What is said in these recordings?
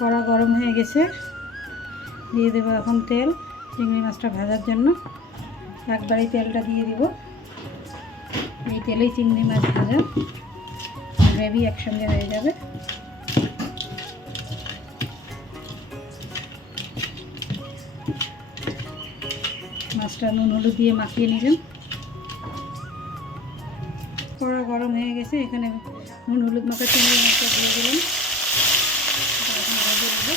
কড়া গরম হয়ে গেছে, দিয়ে দেবো এখন তেল চিংড়ি মাছটা ভাজার জন্য। একবারই তেলটা দিয়ে দিব। এই তেলেই চিংড়ি মাছ ভাজা গ্রেভি একসঙ্গে হয়ে যাবে। মাছটা নুন হলুদ দিয়ে মাখিয়ে নিলাম। কড়া গরম হয়ে গেছে, এখানে নুন হলুদ মাখা চিংড়ি মাছটা দিয়ে দিলাম। এখন ভেজে নেব।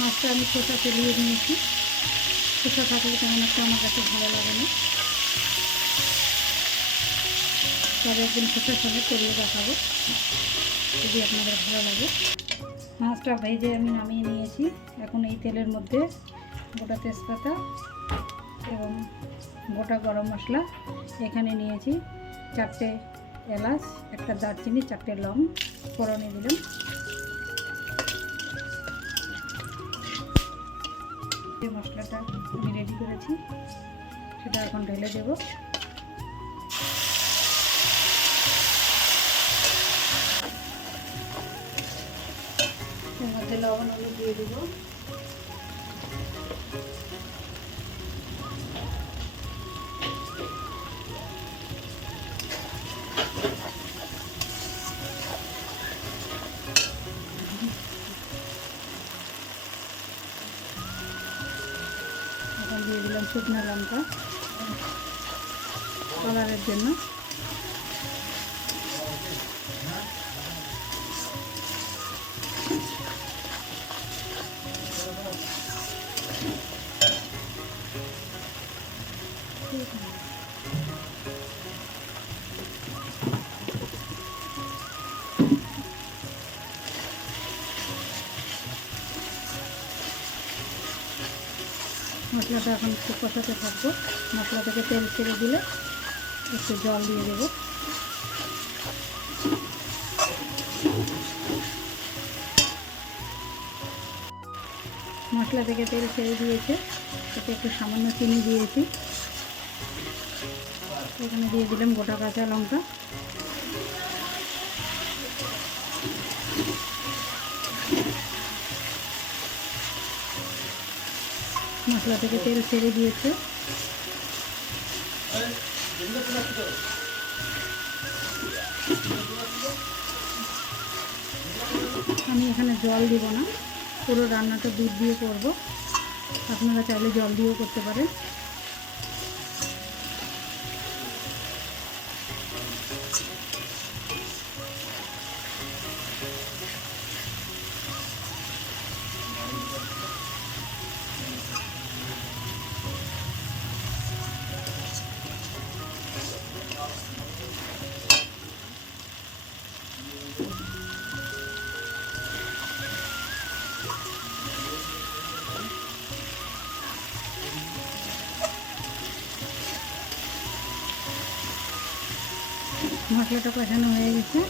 মাছটা আমি খোসা ফেলিয়ে নিয়েছি। খোসা থাকলে তেমন একটা আমার কাছে ভালো লাগে না, তবে একদিন খোসা ফেলে করিয়ে দেখাবো যদি আপনাদের ভালো লাগে। মাছটা ভেজে আমি নামিয়ে নিয়েছি। এখন এই তেলের মধ্যে গোটা তেজপাতা এবং গোটা গরম মশলা এখানে নিয়েছি, 4টে এলাচ, একটা দারচিনি, 4টে লং ফোড়নে দিলাম। যে মশলাটা আমি রেডি করেছি সেটা এখন ঢেলে দেব। এর মধ্যে লবণ হলুদ দিয়ে দেবো। এখন দিয়ে দিলাম শুকনো লঙ্কা কালারের জন্য। মশলাটা এখন একটু কষাতে থাকবো। মশলা থেকে তেল ছেড়ে দিলে একটু জল দিয়ে দেবো। মশলা থেকে তেল ছেড়ে দিয়েছে, এতে একটু সামান্য চিনি দিয়েছি। এখানে দিয়ে দিলাম গোটা কাঁচা লঙ্কা। মশলা থেকে তেল ছেড়ে দিয়েছে। আমি এখানে জল দিব না, পুরো রান্নাটা দুধ দিয়ে করব। আপনারা চাইলে জল দিয়েও করতে পারেন। মশলাটা কষানো হয়ে গেছে,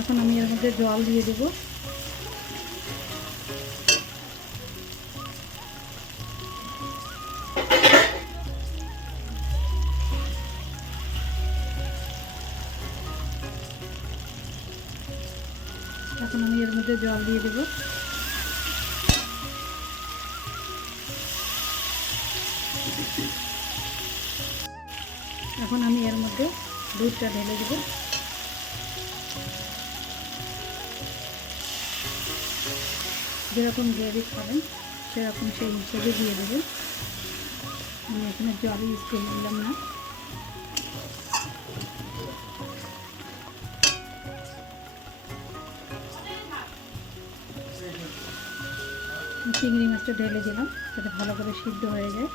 এখন আমি এর মধ্যে জল দিয়ে দেব। এখন আমি এর মধ্যে জল দিয়ে দেব। এখন আমি এর মধ্যে দুধটা ঢেলে দেব। যেরকম গ্রেভি খাবেন সেরকম সেই হিসেবে দিয়ে দেবেন। আমি এখানে জল ইউজ করে দিলাম না। চিংড়ি মাছটা ঢেলে দিলাম যাতে ভালো করে সিদ্ধ হয়ে যায়।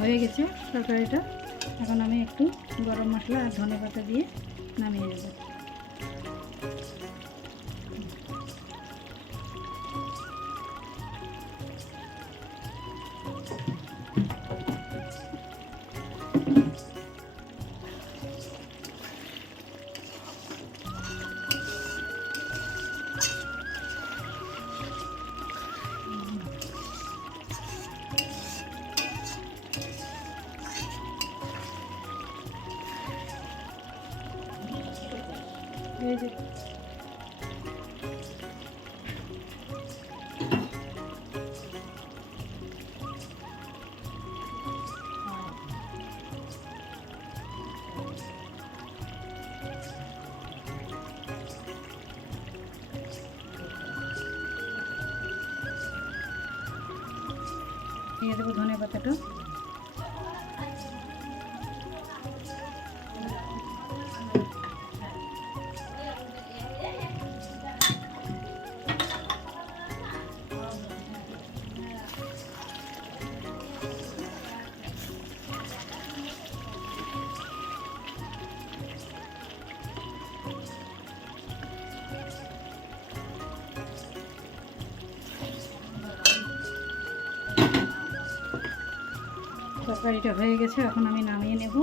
হয়ে গেছে তরকারিটা। এখন আমি একটু গরম মশলা আর ধনেপাতা দিয়ে নামিয়ে নেব। এই যে দিয়ে দেবো ধনে পাতাটা। তরকারিটা হয়ে গেছে, এখন আমি নামিয়ে নেব।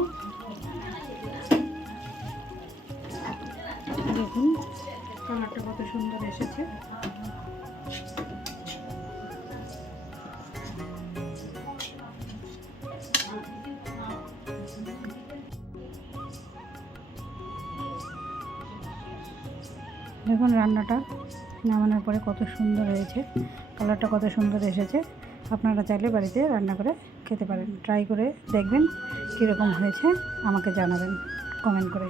দেখুন কালারটা কত সুন্দর এসেছে। দেখুন রান্নাটা নামানোর পরে কত সুন্দর হয়েছে, কালারটা কত সুন্দর এসেছে। আপনারা চাইলে বাড়িতে রান্না করে খেতে পারেন, ট্রাই করে দেখবেন কীরকম হয়েছে, আমাকে জানাবেন কমেন্ট করে।